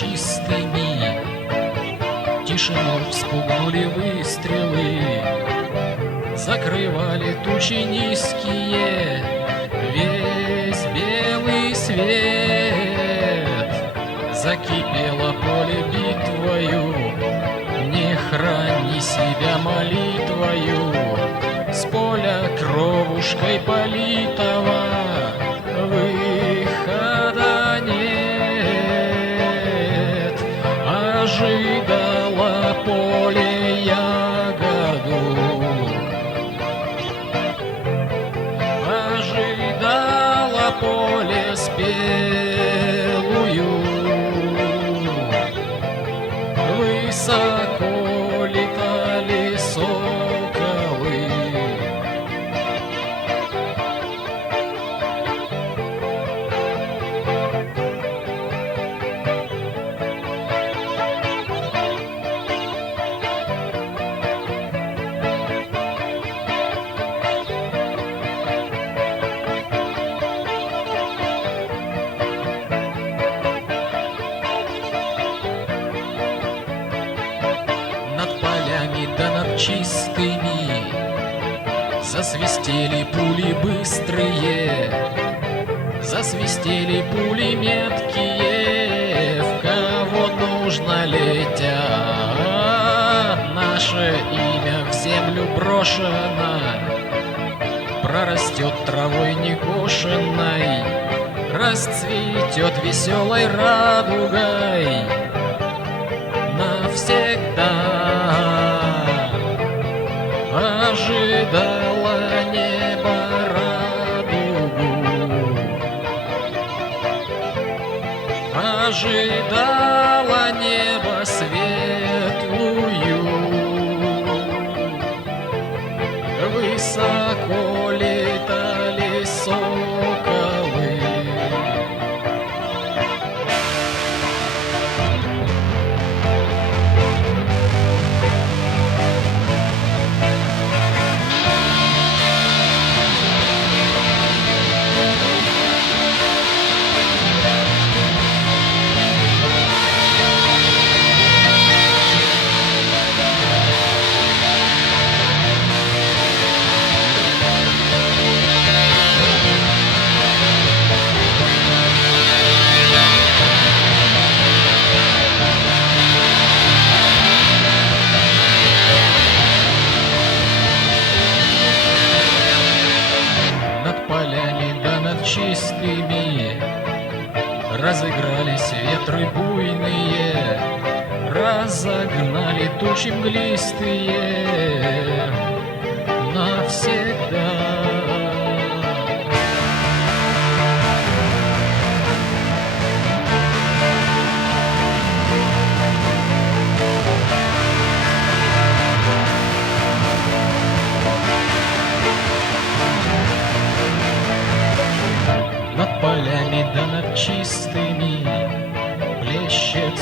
чистыми. Тишину вспугнули выстрелы, закрывали тучи низкие, весь белый свет. Закипело поле битвою, не храни себя молитвою. С поля кровушкой политого выхода нет. Ожидало поле ягоду, ожидало поле спелую. Высоко летали соколы, да над чистыми засвистели пули быстрые, засвистели пули меткие, в кого нужно летят. Наше имя в землю брошено, прорастет травой некошенной, расцветет веселой радугой навсегда. Ожидало небо радугу, ожидало небо светлую. Высоко летали соколы, чистыми разыгрались ветры буйные, разогнали тучи мглистые навсегда. Полями да над чистыми плещет